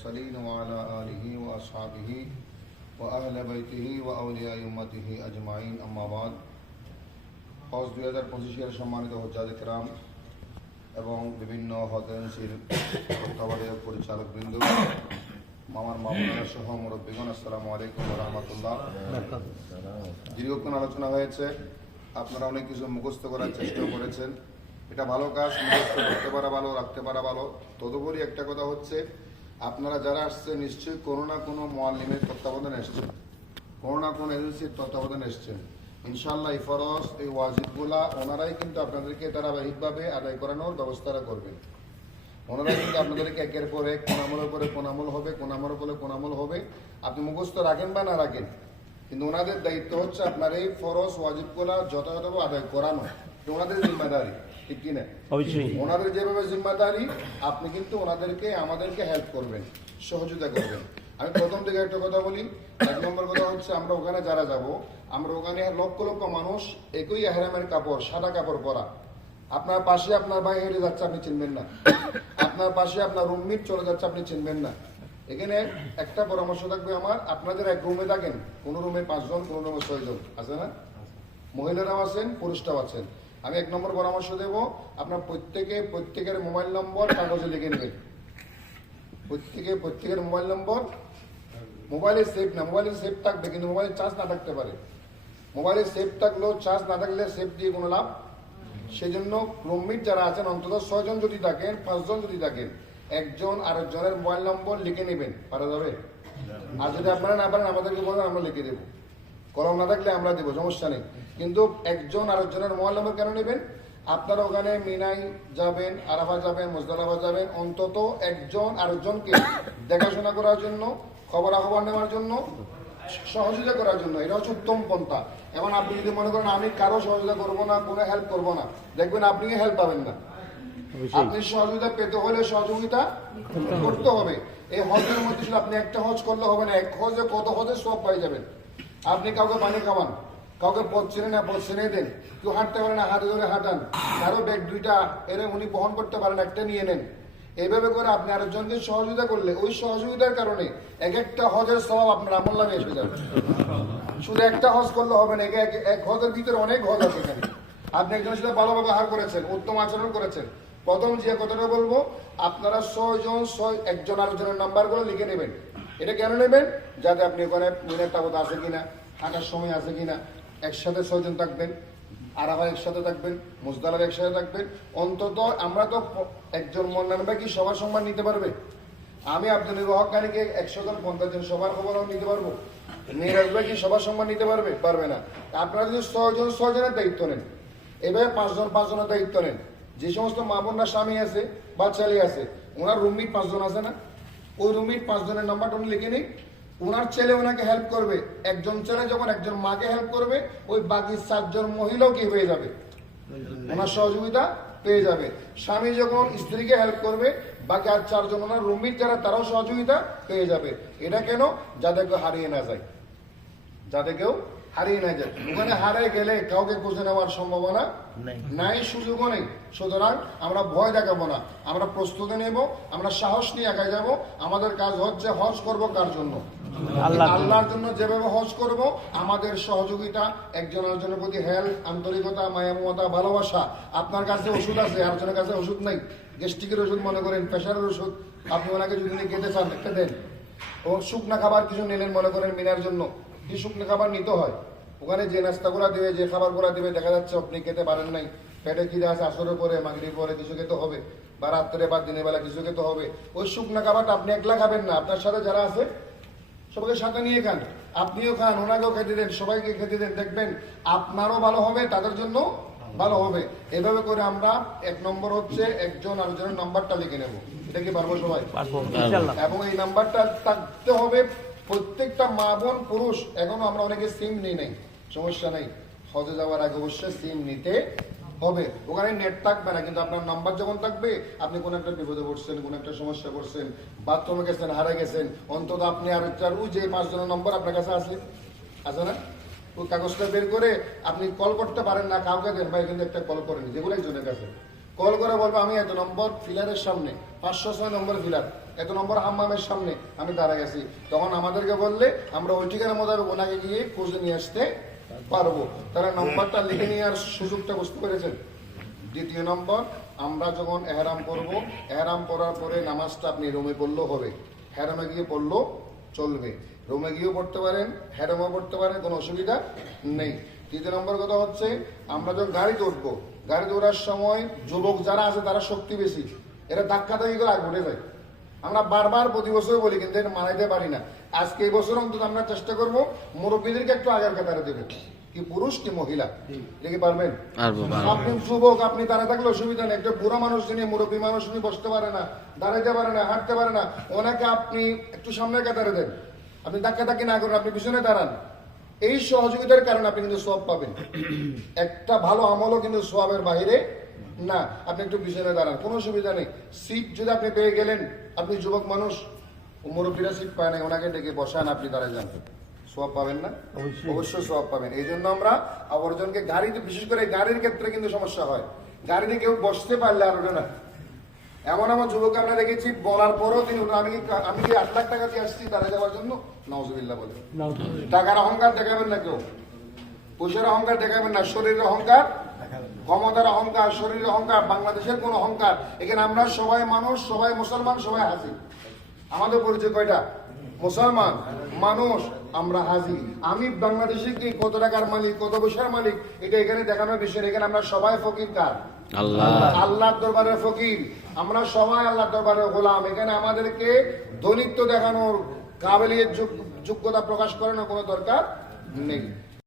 المرسلين وعلى آله وأصحابه وأهل بيته وأولياء أمته أجمعين أما بعد হজ দুই হাজার পঁচিশের সম্মানিত হজ্জাদ কেরাম এবং বিভিন্ন হজ এজেন্সির তত্ত্বাবধায়ক পরিচালক বৃন্দ মামার মামুনার সহ মুরব্বীগণ আসসালামু আলাইকুম রহমতুল্লাহ দীর্ঘক্ষণ আলোচনা হয়েছে আপনারা অনেক কিছু মুখস্থ করার চেষ্টাও করেছেন এটা ভালো কাজ মুখস্থ করতে পারা ভালো রাখতে পারা ভালো তদুপরি একটা কথা হচ্ছে আপনারা যারা আসছেন, নিশ্চয়ই কোনো না কোনো মোয়াল্লিমের তত্ত্বাবধানে এসছেন। কোনো না কোনো এজেন্সির তত্ত্বাবধানে এসছেন। ইনশাল্লাহ এই ফরজ, এই ওয়াজিবগুলা ওনারাই কিন্তু আপনাদেরকে ধারাবাহিকভাবে আদায় করানোর ব্যবস্থাটা করবেন। ওনারা কিন্তু আপনাদেরকে একের পর এক কোন আমলের পরে কোন আমল হবে কোন আমলের পরে কোন আমল হবে। আপনি মুখস্থ রাখেন বা না রাখেন, কিন্তু ওনাদের দায়িত্ব হচ্ছে আপনার এই ফরস ওয়াজিবগুলা যথাযথভাবে আদায় করানো। ওনাদের জিম্মাদারি ঠিক কিনা অবশ্যই। ওনাদের যেভাবে জিম্মাদারি আপনি কিন্তু ওনাদেরকে আমাদেরকে হেল্প করবেন সহযোগিতা করবেন। আমি প্রথম থেকে একটা কথা বলি এক নম্বর কথা হচ্ছে আমরা ওখানে যারা যাব আমরা ওখানে লক্ষ লক্ষ মানুষ একই এহরামের কাপড় সাদা কাপড় পরা। আপনার পাশে আপনার ভাই হেঁটে যাচ্ছে আপনি চিনবেন না। আপনার পাশে আপনার রুমমিট চলে যাচ্ছে আপনি চিনবেন না। এখানে একটা পরামর্শ থাকবে আমার আপনাদের এক রুমে থাকেন কোন রুমে পাঁচজন কোন রুমে ছয়জন আছে না? মহিলারাও আছেন পুরুষরাও আছেন। আমি এক নম্বর পরামর্শ দেব, আপনার প্রত্যেকে প্রত্যেকের মোবাইল নম্বর কাগজে লিখে নেবেন। প্রত্যেকে প্রত্যেকের মোবাইল নম্বর, মোবাইলে সেভ না, মোবাইলে সেভ থাকবে, কিন্তু মোবাইলে চার্জ না থাকতে পারে। মোবাইলে সেভ থাকলেও চার্জ না থাকলে সেভ দিয়ে কোনো লাভ? সেই জন্য রুমমিট যারা আছেন, অন্তত ছয়জন যদি থাকেন, পাঁচজন যদি থাকেন, একজন আরেকজনের মোবাইল নম্বর লিখে নেবেন, পারা যাবে? আর যদি আপনারা না পারেন, আমাদেরকে বলেন আমরা লিখে দেবো। কলম না থাকলে আমরা দেবো সমস্যা নেই। কিন্তু একজন আরেকজনের মোবাইল নম্বর কেন নেবেন? আপনারা ওখানে মিনাই যাবেন আরাফা যাবেন মুজদালাফা যাবেন অন্তত একজন আরেকজনকে দেখাশোনা করার জন্য খবরাখবর নেওয়ার জন্য সহযোগিতা করার জন্য। এটা হচ্ছে উত্তম পন্থা। এখন আপনি যদি মনে করেন আমি কারও সহযোগিতা করব না কোনো হেল্প করব না দেখবেন আপনি হেল্প পাবেন না। আপনি সহযোগিতা পেতে হলে সহযোগিতা করতে হবে। এই হজের মধ্যে শুধু আপনি একটা হজ করলে হবে না এক হজে কত হজে সব পাই যাবেন। আপনি কাউকে পানি খাওয়ান, কাউকে পথ চেনে না, পথ চেনে দেন। কেউ হাঁটতে পারে না হাতে ধরে হাঁটান। কারও ব্যাগ দুইটা এনে উনি বহন করতে পারেন, একটা নিয়ে নেন। এইভাবে করে আপনি আরেকজনকে সহযোগিতা করলে ওই সহযোগিতার কারণে এক একটা হজের স্বভাব আপনার আমল নামে এসে যাবে। শুধু একটা হজ করলে হবে না, এক- হজের ভিতরে অনেক হজ আছে এখানে। আপনি একজনের সাথে ভালো ব্যবহার করেছেন, উত্তম আচরণ করেছেন। প্রথম যে কথাটা বলব, আপনারা ছয়জন, ছয়, একজন আরেকজনের নাম্বারগুলো লিখে নেবেন। এটা কেন নেবেন? যাতে আপনি ওখানে মিনের তাবত আছে কিনা হাঁটার সময় আছে কিনা, একসাথে ছয়জন থাকবেন আরাফা একসাথে থাকবেন মুজদালার একসাথে থাকবেন। অন্তত আমরা তো একজন মন্নান ভাই কি সবার সম্মান নিতে পারবে। আমি আব্দুল রহকারীকে একশো জন, পঞ্চাশ জন সবার খবর নিতে পারব। মেয়েরাজ ভাই কি সবার সম্মান নিতে পারবে? পারবে না। আপনারা যদি ছয়জন ছয়জনের দায়িত্ব নেন, এভাবে পাঁচজন পাঁচজনের দায়িত্ব নেন। যে সমস্ত মা বোনরা স্বামী আছে বা ছেলে আছে, ওনার রুমমিট পাঁচজন আছে না? ওই রুমমিট পাঁচজনের নাম্বারটা উনি লিখে নিই ওনার ছেলে ওনাকে হেল্প করবে। একজন ছেলে যখন একজন মাকে হেল্প করবে, ওই বাকি সাতজন মহিলাও কি হয়ে যাবে? ওনার সহযোগিতা পেয়ে যাবে। স্বামী যখন স্ত্রীকে হেল্প করবে, বাকি আর চারজন ওনার রুমমিট যারা, তারাও সহযোগিতা পেয়ে যাবে। এটা কেন? যাতে কেউ হারিয়ে না যায়। যাতে কেউ হারিয়ে না যায় ওখানে হারে গেলে কাউকে খুঁজে নেওয়ার সম্ভাবনা নাই। সুযোগও নেই। সুতরাং আমরা ভয় দেখাবো না। আমরা প্রস্তুতি নেব আমরা সাহস নিয়ে একাই যাব। আমাদের কাজ হচ্ছে হজ করব কার জন্য? আল্লাহর জন্য। আল্লাহর জন্য যেভাবে হজ করব আমাদের সহযোগিতা একজন আরেকজনের প্রতি হেল্প আন্তরিকতা মায়ামতা ভালোবাসা। আপনার কাছে ওষুধ আছে আরেকজনের কাছে ওষুধ নাই। গ্যাস্ট্রিকের ওষুধ মনে করেন প্রেশারের ওষুধ। আপনি ওনাকে যদি খেতে চান একটা দেন। ও শুকনা খাবার কিছু নিলেন মনে করেন মিনার জন্য। কি শুকনো খাবার নিতে হয়? ওখানে যে নাস্তাগুলো দেবে যে খাবারগুলো দেবে দেখা যাচ্ছে আপনি খেতে পারেন নাই। পেটে খিদে আছে আসরের পরে মাগরির পরে কিছু খেতে হবে বা রাত্রে বা দিনের বেলা কিছু খেতে হবে। ওই শুকনা খাবারটা আপনি একলা খাবেন না আপনার সাথে যারা আছে সবাইকে সাথে নিয়ে খান। আপনিও খান ওনাকেও খেতে দেন সবাইকে খেতে দেন। দেখবেন আপনারও ভালো হবে তাদের জন্য ভালো হবে। এভাবে করে আমরা এক নম্বর হচ্ছে একজন আরেকজনের নাম্বারটা লিখে নেব। এটা কি পারব সবাই? এবং এই নাম্বারটা থাকতে হবে প্রত্যেকটা মা বোন পুরুষ, এখনও আমরা অনেকে সিম নিই নাই, সমস্যা নেই। হজে যাওয়ার আগে অবশ্যই সিম নিতে হবে। ওখানে নেট থাকবে না, কিন্তু আপনার নাম্বার যখন থাকবে, আপনি কোন একটা বিপদে পড়ছেন, কোন একটা সমস্যা করছেন বাথরুমে গেছেন হারা গেছেন, অন্তত আপনি আর একটা ওই যে পাঁচজনের নম্বর আপনার কাছে আছে? আছে না? ওই কাগজটা বের করে আপনি কল করতে পারেন না, কাউকে দেন, ভাই, কিন্তু একটা কল করেন যেগুলো একজনের কাছে। কল করে বলব, আমি এত নম্বর ফিলারের সামনে, পাঁচশো ছয় নম্বর ফিলার, এত নম্বর হাম্মামের সামনে আমি দাঁড়া গেছি। তখন আমাদেরকে বললে, আমরা ওই ঠিকানা মোতাবেক ওনাকে গিয়ে খুঁজে নিয়ে আসতে পারব। তারা নম্বরটা লিখে নেওয়ার সুযোগটা বুঝতে পেরেছেন? দ্বিতীয় নম্বর, আমরা যখন এহরাম করব, এহরাম করার পরে নামাজটা আপনি রুমে পড়লেও হবে। হেরামে গিয়ে পড়লেও চলবে। রুমে গিয়েও পড়তে পারেন, হেরামও পড়তে পারেন, কোনো অসুবিধা নেই। তৃতীয় নম্বর কথা হচ্ছে আমরা যখন গাড়িতে উঠবো গাড়িতে ওঠার সময় যুবক যারা আছে তারা শক্তি বেশি। এরা ধাক্কা ধাক্কি করে আগে উঠে যায়। আমরা বারবার প্রতি বছর বলি কিন্তু এটা মানাইতে পারি না। আজকে এই বছর অন্তত আমরা চেষ্টা করব মুরব্বীদেরকে একটু আগের কাতারে দেবেন। কি পুরুষ কি মহিলা? দেখে পারবেন? আপনি যুবক আপনি দাঁড়ায় থাকলে অসুবিধা নেই। একটা বুড়া মানুষ যিনি মুরব্বী মানুষ উনি বসতে পারে না দাঁড়াইতে পারে না হাঁটতে পারে না ওনাকে আপনি একটু সামনে কাতারে দেন। আপনি ধাক্কা ধাক্কি না করেন আপনি পিছনে দাঁড়ান। এই সহযোগিতার কারণে আপনি কিন্তু সব পাবেন। একটা ভালো আমলও কিন্তু সবের বাইরে না। আপনি একটু পিছনে দাঁড়ান কোনো সুবিধা নেই। সিট যদি আপনি পেয়ে গেলেন আপনি যুবক মানুষ মুরব্বীরা সিট পায় না ওনাকে ডেকে বসান আপনি দাঁড়ায় যান। সব পাবেন না? অবশ্যই। সব পাবেন। এই জন্য আমরা আবর্জনকে গাড়িতে বিশেষ করে গাড়ির ক্ষেত্রে কিন্তু সমস্যা হয়। গাড়িতে কেউ বসতে পারলে আর ওঠে না। এমন এমন যুবক আমরা দেখেছি বলার পরও তিনি আমি কি আমি কি আট লাখ টাকা দিয়ে আসছি তারা যাওয়ার জন্য? নওয়াজবিল্লাহ বলে। টাকার অহংকার দেখাবেন না কেউ। পয়সার অহংকার দেখাবেন না শরীরের অহংকার ক্ষমতার অহংকার শরীরের অহংকার বাংলাদেশের কোন অহংকার। এখানে আমরা সবাই মানুষ সবাই মুসলমান সবাই হাসি। আমাদের পরিচয় কয়টা? মুসলমান। মানুষ আমরা হাজি। আমি বাংলাদেশে কি কত টাকার মালিক কত পয়সার মালিক এটা এখানে দেখানোর বিষয় এখানে আমরা সবাই ফকির কার? আল্লাহ। আল্লাহর দরবারের ফকির। আমরা সবাই আল্লাহর দরবারে গোলাম। এখানে আমাদেরকে দলিত দেখানোর কাবেলিয়ত যোগ- যোগ্যতা প্রকাশ করানোর কোনো দরকার নেই।